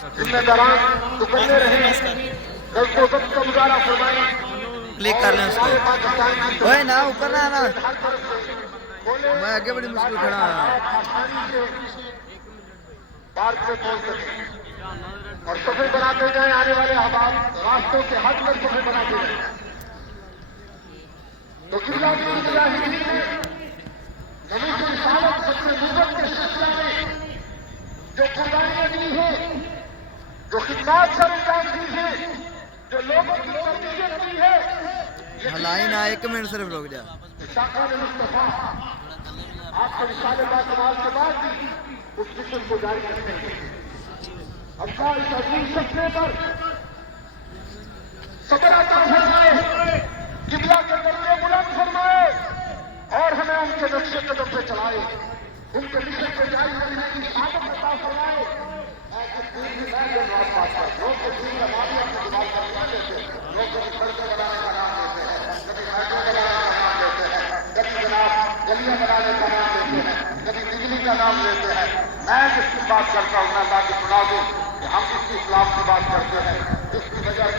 ذمہ داران چکنے رہے کل کو سب کا گزارا فرمائیں کلک کر لیں اس کو اوئے نا اوپر نہ آنا میں آگے بڑی مشکل کھڑا پارک سے پہنچ سکیں اور صفحے بناتے جائیں آنے والے احباب راستوں کے حد میں صفحے بناتے جائیں تو قبلہ کی مجاہدین نے نبی کی رسالت سب سے نبوت کے سلسلہ میں جو قربانیاں دی ہیں جو خدمات سر انجام دی ہیں جو لوگوں کی تربیت کی ہے ہلائی نہ ایک منٹ صرف رک جا شاقان مصطفیٰ آپ کے رسالے کا کمال کے بعد بھی اس مشن کو جاری رکھتے ہیں اللہ اس عظیم سفرے پر صبر عطا فرمائے قبلہ کے درجے بلند فرمائے اور ہمیں ان کے نقش قدم پہ چلائے ان کے مشن پہ جاری رکھنے کی سعادت عطا فرمائے ایسے دین بھی میں جو نواز بات کرتا لوگ کو دین کا نام ہی اپنے دماغ کا بنا دیتے ہیں لوگ کبھی سڑکیں بنانے کا نام دیتے ہیں کبھی سڑکیں بنانے کا نام دیتے ہیں کبھی جناب گلیاں بنانے کا نام لیتے ہیں کبھی بجلی کا نام لیتے ہیں میں جس کی بات کرتا ہوں میں اللہ کی سنا دوں کہ ہم اس کی اسلام کی بات کرتے ہیں جس کی وجہ